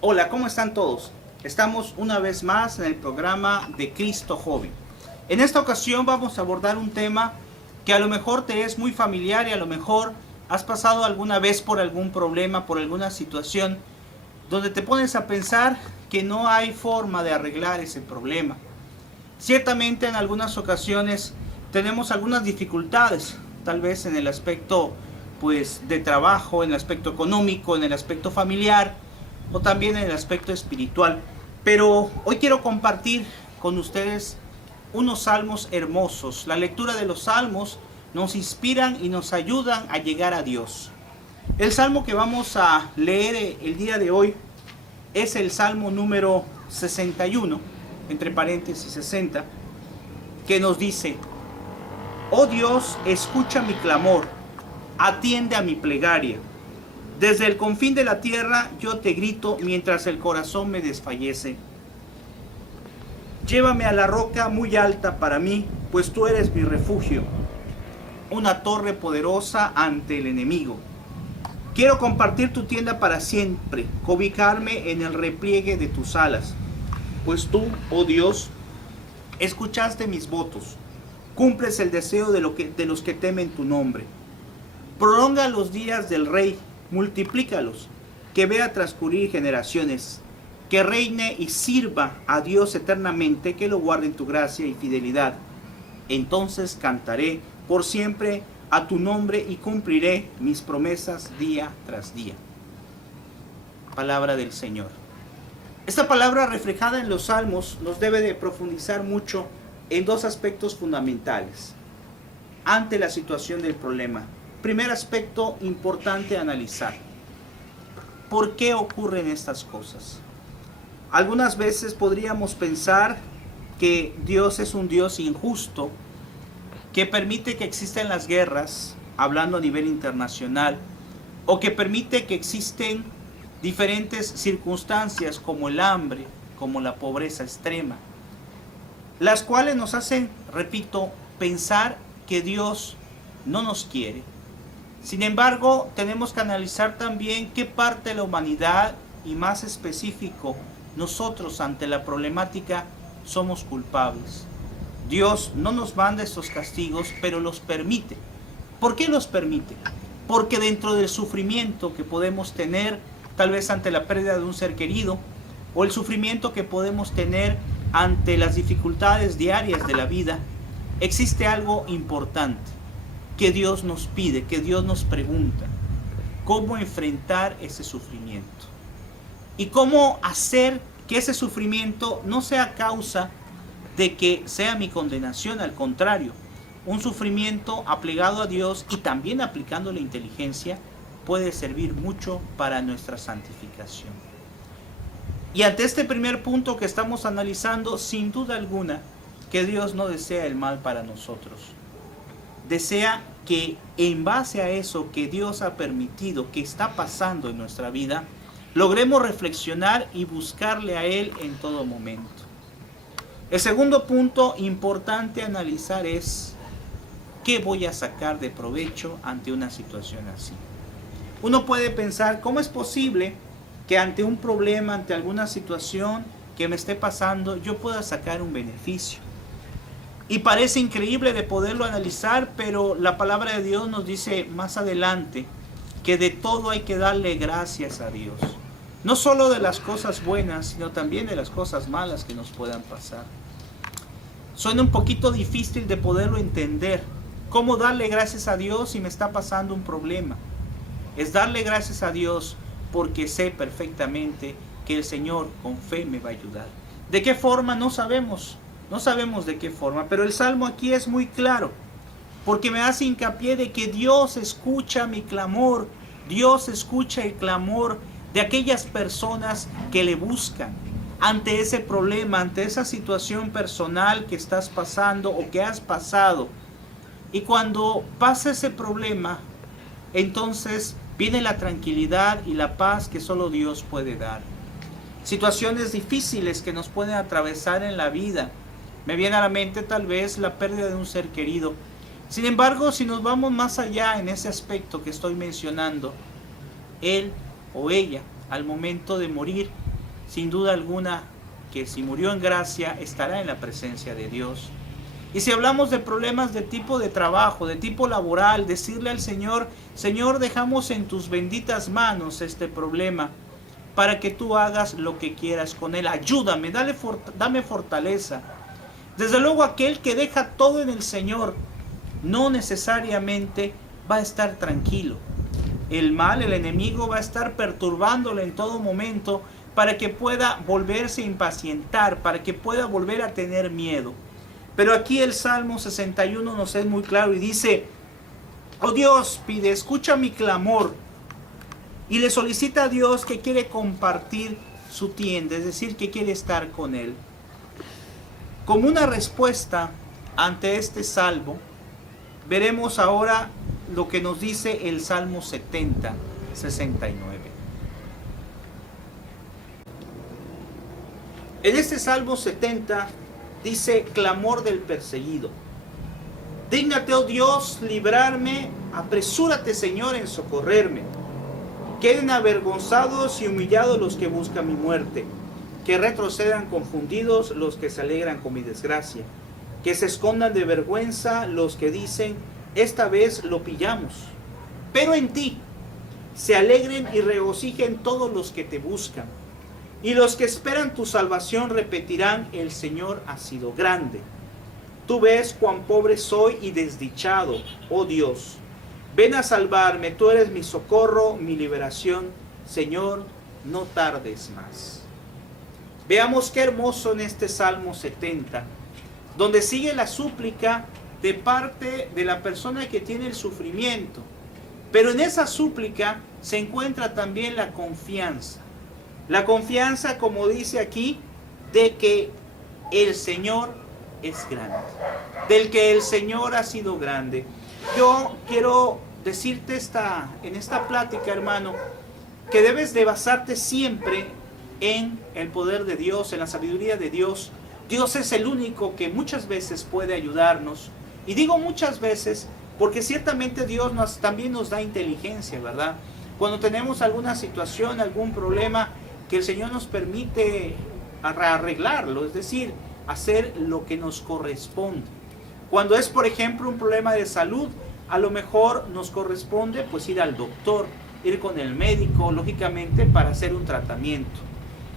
Hola, ¿cómo están todos? Estamos una vez más en el programa de Cristo Joven. En esta ocasión vamos a abordar un tema que a lo mejor te es muy familiar y a lo mejor has pasado alguna vez por algún problema, por alguna situación, donde te pones a pensar que no hay forma de arreglar ese problema. Ciertamente en algunas ocasiones tenemos algunas dificultades, tal vez en el aspecto de trabajo, en el aspecto económico, en el aspecto familiar o también en el aspecto espiritual. Pero hoy quiero compartir con ustedes unos salmos hermosos. La lectura de los salmos nos inspiran y nos ayudan a llegar a Dios. El salmo que vamos a leer el día de hoy es el salmo número 61, entre paréntesis 60, que nos dice: Oh Dios, escucha mi clamor, atiende a mi plegaria. Desde el confín de la tierra yo te grito mientras el corazón me desfallece. Llévame a la roca muy alta para mí, pues tú eres mi refugio, una torre poderosa ante el enemigo. Quiero compartir tu tienda para siempre, cobijarme en el repliegue de tus alas, pues tú, oh Dios, escuchaste mis votos, cumples el deseo de los que temen tu nombre. Prolonga los días del rey, multiplícalos, que vea transcurrir generaciones, que reine y sirva a Dios eternamente, que lo guarde en tu gracia y fidelidad. Entonces cantaré por siempre a tu nombre y cumpliré mis promesas día tras día. Palabra del Señor. Esta palabra reflejada en los salmos nos debe de profundizar mucho en dos aspectos fundamentales ante la situación del problema. Primer aspecto importante a analizar: ¿por qué ocurren estas cosas? Algunas veces podríamos pensar que Dios es un Dios injusto, que permite que existan las guerras, hablando a nivel internacional, o que permite que existen diferentes circunstancias como el hambre, como la pobreza extrema, las cuales nos hacen, repito, pensar que Dios no nos quiere. Sin embargo, tenemos que analizar también qué parte de la humanidad, y más específico, nosotros ante la problemática somos culpables. Dios no nos manda estos castigos, pero los permite. ¿Por qué los permite? Porque dentro del sufrimiento que podemos tener, tal vez ante la pérdida de un ser querido, o el sufrimiento que podemos tener ante las dificultades diarias de la vida, existe algo importante que Dios nos pide, que Dios nos pregunta: ¿cómo enfrentar ese sufrimiento? Y cómo hacer que ese sufrimiento no sea causa de que sea mi condenación. Al contrario, un sufrimiento aplicado a Dios y también aplicando la inteligencia puede servir mucho para nuestra santificación. Y ante este primer punto que estamos analizando, sin duda alguna que Dios no desea el mal para nosotros. Desea que en base a eso que Dios ha permitido, que está pasando en nuestra vida, logremos reflexionar y buscarle a Él en todo momento. El segundo punto importante a analizar es: ¿qué voy a sacar de provecho ante una situación así? Uno puede pensar: ¿cómo es posible que ante un problema, ante alguna situación que me esté pasando, yo pueda sacar un beneficio? Y parece increíble de poderlo analizar, pero la palabra de Dios nos dice más adelante que de todo hay que darle gracias a Dios. No solo de las cosas buenas, sino también de las cosas malas que nos puedan pasar. Suena un poquito difícil de poderlo entender. ¿Cómo darle gracias a Dios si me está pasando un problema? Es darle gracias a Dios porque sé perfectamente que el Señor con fe me va a ayudar. ¿De qué forma? No sabemos. No sabemos de qué forma, pero el Salmo aquí es muy claro, porque me hace hincapié de que Dios escucha mi clamor. Dios escucha el clamor de aquellas personas que le buscan ante ese problema, ante esa situación personal que estás pasando o que has pasado. Y cuando pasa ese problema, entonces viene la tranquilidad y la paz que solo Dios puede dar. Situaciones difíciles que nos pueden atravesar en la vida. Me viene a la mente tal vez la pérdida de un ser querido. Sin embargo, si nos vamos más allá en ese aspecto que estoy mencionando, él o ella al momento de morir sin duda alguna que si murió en gracia estará en la presencia de Dios. Y si hablamos de problemas de tipo de trabajo, de tipo laboral, decirle al Señor, Señor, dejamos en tus benditas manos este problema para que tú hagas lo que quieras con él. Ayúdame, dame fortaleza. Desde luego aquel que deja todo en el Señor no necesariamente va a estar tranquilo. El mal, el enemigo va a estar perturbándole en todo momento para que pueda volverse a impacientar, para que pueda volver a tener miedo. Pero aquí el Salmo 61 nos es muy claro y dice, oh Dios, pide, escucha mi clamor. Y le solicita a Dios que quiere compartir su tienda, es decir, que quiere estar con él. Como una respuesta ante este salmo, veremos ahora lo que nos dice el Salmo 70, 69. En este Salmo 70 dice, clamor del perseguido. Dígnate, oh Dios, librarme, apresúrate, Señor, en socorrerme. Queden avergonzados y humillados los que buscan mi muerte, que retrocedan confundidos los que se alegran con mi desgracia, que se escondan de vergüenza los que dicen, esta vez lo pillamos. Pero en ti se alegren y regocijen todos los que te buscan, y los que esperan tu salvación repetirán, el Señor ha sido grande. Tú ves cuán pobre soy y desdichado, oh Dios. Ven a salvarme, tú eres mi socorro, mi liberación. Señor, no tardes más. Veamos qué hermoso en este Salmo 70, donde sigue la súplica de parte de la persona que tiene el sufrimiento. Pero en esa súplica se encuentra también la confianza. La confianza, como dice aquí, de que el Señor es grande, del que el Señor ha sido grande. Yo quiero decirte en esta plática, hermano, que debes de basarte siempre en el poder de Dios, en la sabiduría de Dios. Dios es el único que muchas veces puede ayudarnos. Y digo muchas veces porque ciertamente Dios también nos da inteligencia, ¿verdad? Cuando tenemos alguna situación, algún problema, que el Señor nos permite arreglarlo, es decir, hacer lo que nos corresponde. Cuando es, por ejemplo, un problema de salud, a lo mejor nos corresponde pues ir al doctor, ir con el médico, lógicamente, para hacer un tratamiento.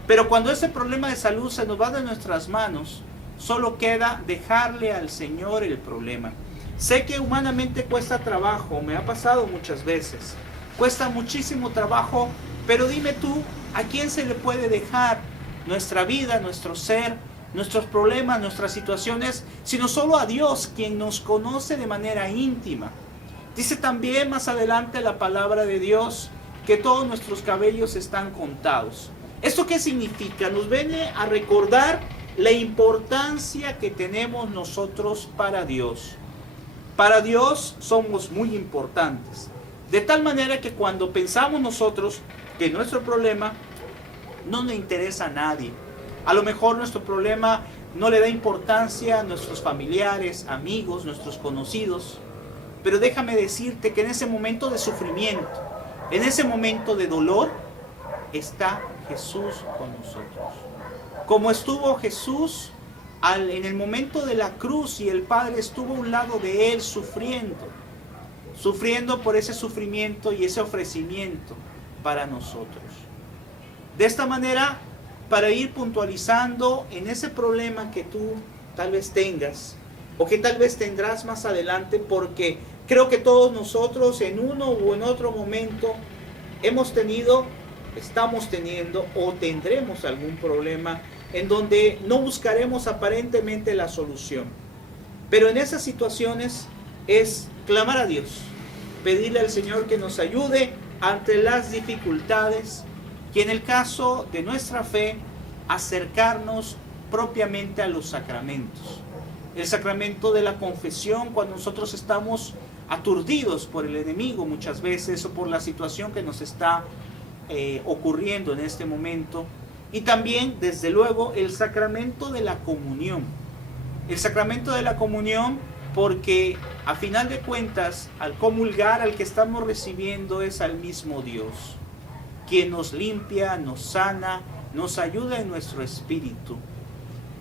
Pero cuando ese problema de salud se nos va de nuestras manos, solo queda dejarle al Señor el problema. Sé que humanamente cuesta trabajo, me ha pasado muchas veces, cuesta muchísimo trabajo, pero dime tú, ¿a quién se le puede dejar nuestra vida, nuestro ser, nuestros problemas, nuestras situaciones, sino solo a Dios, quien nos conoce de manera íntima? Dice también más adelante la palabra de Dios que todos nuestros cabellos están contados. ¿Esto qué significa? Nos viene a recordar la importancia que tenemos nosotros para Dios. Para Dios somos muy importantes. De tal manera que cuando pensamos nosotros que nuestro problema no le interesa a nadie, a lo mejor nuestro problema no le da importancia a nuestros familiares, amigos, nuestros conocidos, pero déjame decirte que en ese momento de sufrimiento, en ese momento de dolor, está Jesús con nosotros. Como estuvo Jesús en el momento de la cruz y el Padre estuvo a un lado de él sufriendo por ese sufrimiento y ese ofrecimiento para nosotros. De esta manera, para ir puntualizando en ese problema que tú tal vez tengas o que tal vez tendrás más adelante, porque creo que todos nosotros en uno o en otro momento hemos tenido, estamos teniendo o tendremos algún problema en donde no buscaremos aparentemente la solución. Pero en esas situaciones es clamar a Dios, pedirle al Señor que nos ayude ante las dificultades y en el caso de nuestra fe, acercarnos propiamente a los sacramentos. El sacramento de la confesión, cuando nosotros estamos aturdidos por el enemigo muchas veces o por la situación que nos está ocurriendo en este momento. Y también, desde luego, el sacramento de la comunión. El sacramento de la comunión porque a final de cuentas, al comulgar, al que estamos recibiendo es al mismo Dios, quien nos limpia, nos sana nos ayuda en nuestro espíritu,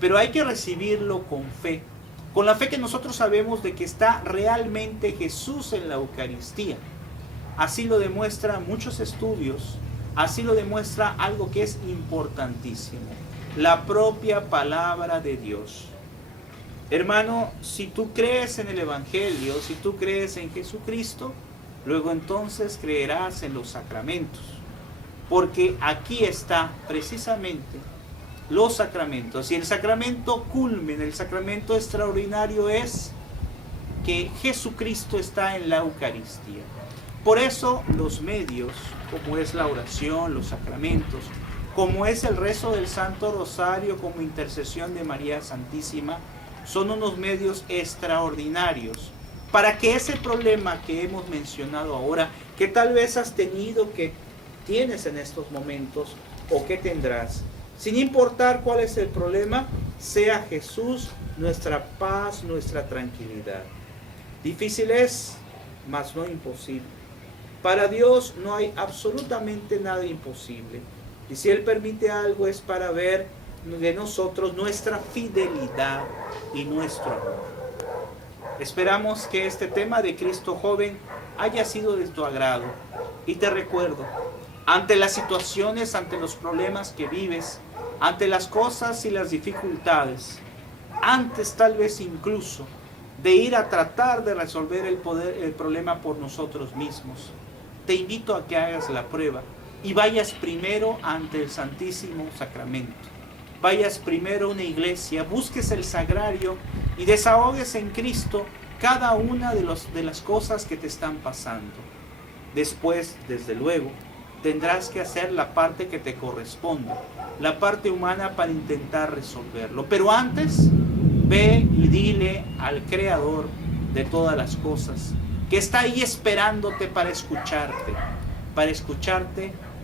pero hay que recibirlo con fe, con la fe que nosotros sabemos de que está realmente Jesús en la Eucaristía. Así lo demuestran muchos estudios, así lo demuestra algo que es importantísimo, la propia palabra de Dios. Hermano, si tú crees en el Evangelio, si tú crees en Jesucristo, luego entonces creerás en los sacramentos, porque aquí está precisamente los sacramentos. Y el sacramento culmen, el sacramento extraordinario es que Jesucristo está en la Eucaristía. Por eso los medios, como es la oración, los sacramentos, como es el rezo del Santo Rosario, como intercesión de María Santísima, son unos medios extraordinarios para que ese problema que hemos mencionado ahora, que tal vez has tenido, que tienes en estos momentos o que tendrás, sin importar cuál es el problema, sea Jesús nuestra paz, nuestra tranquilidad. Difícil es, mas no imposible. Para Dios no hay absolutamente nada imposible. Y si Él permite algo es para ver de nosotros nuestra fidelidad y nuestro amor. Esperamos que este tema de Cristo joven haya sido de tu agrado. Y te recuerdo, ante las situaciones, ante los problemas que vives, ante las cosas y las dificultades, antes tal vez incluso de ir a tratar de resolver el problema por nosotros mismos, te invito a que hagas la prueba y vayas primero ante el Santísimo Sacramento. Vayas primero a una iglesia, busques el sagrario y desahogues en Cristo cada una de las cosas que te están pasando. Después, desde luego, tendrás que hacer la parte que te corresponde, la parte humana para intentar resolverlo. Pero antes, ve y dile al Creador de todas las cosas, que está ahí esperándote para escucharte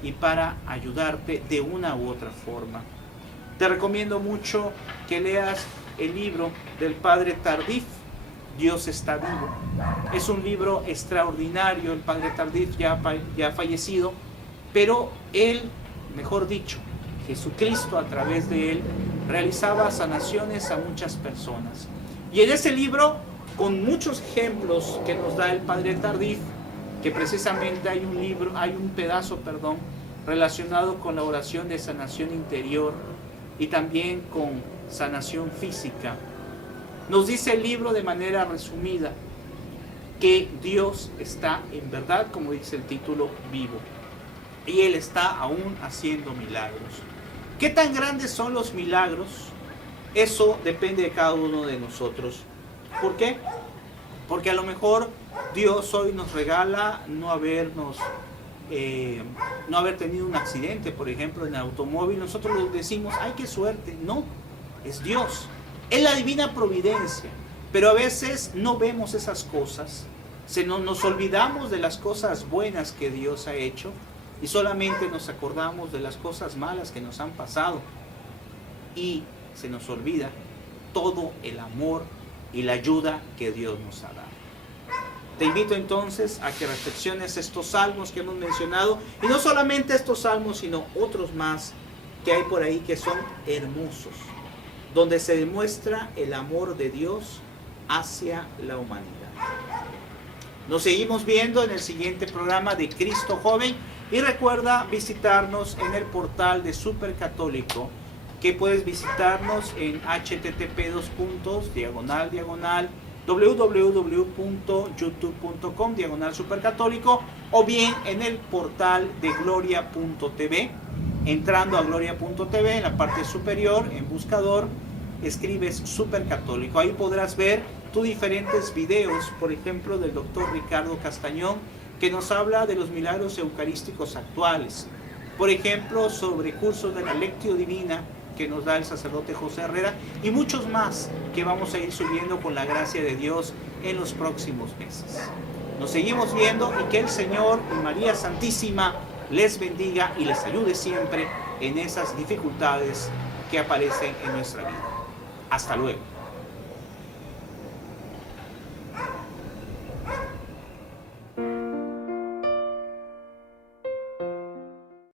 y para ayudarte de una u otra forma. Te recomiendo mucho que leas el libro del Padre Tardif, Dios está vivo. Es un libro extraordinario. El Padre Tardif ya ha fallecido, pero él, mejor dicho, Jesucristo a través de él realizaba sanaciones a muchas personas. Y en ese libro, con muchos ejemplos que nos da el Padre Tardif, que precisamente hay un pedazo relacionado con la oración de sanación interior y también con sanación física. Nos dice el libro de manera resumida que Dios está en verdad, como dice el título, vivo. Y Él está aún haciendo milagros. ¿Qué tan grandes son los milagros? Eso depende de cada uno de nosotros. ¿Por qué? Porque a lo mejor Dios hoy nos regala no haber tenido un accidente, por ejemplo, en el automóvil. Nosotros decimos, ¡ay, qué suerte! No, es Dios. Es la divina providencia. Pero a veces no vemos esas cosas. Nos olvidamos de las cosas buenas que Dios ha hecho y solamente nos acordamos de las cosas malas que nos han pasado. Y se nos olvida todo el amor y la ayuda que Dios nos ha dado. Te invito entonces a que reflexiones estos salmos que hemos mencionado, y no solamente estos salmos, sino otros más que hay por ahí que son hermosos, donde se demuestra el amor de Dios hacia la humanidad. Nos seguimos viendo en el siguiente programa de Cristo Joven, y recuerda visitarnos en el portal de Supercatólico, que puedes visitarnos en http://www.youtube.com/supercatólico, o bien en el portal de gloria.tv. Entrando a gloria.tv, en la parte superior, en buscador, escribes Supercatólico. Ahí podrás ver tus diferentes videos, por ejemplo, del doctor Ricardo Castañón, que nos habla de los milagros eucarísticos actuales. Por ejemplo, sobre cursos de la Lectio Divina, que nos da el sacerdote José Herrera, y muchos más que vamos a ir subiendo con la gracia de Dios en los próximos meses. Nos seguimos viendo, y que el Señor y María Santísima les bendiga y les ayude siempre en esas dificultades que aparecen en nuestra vida. Hasta luego.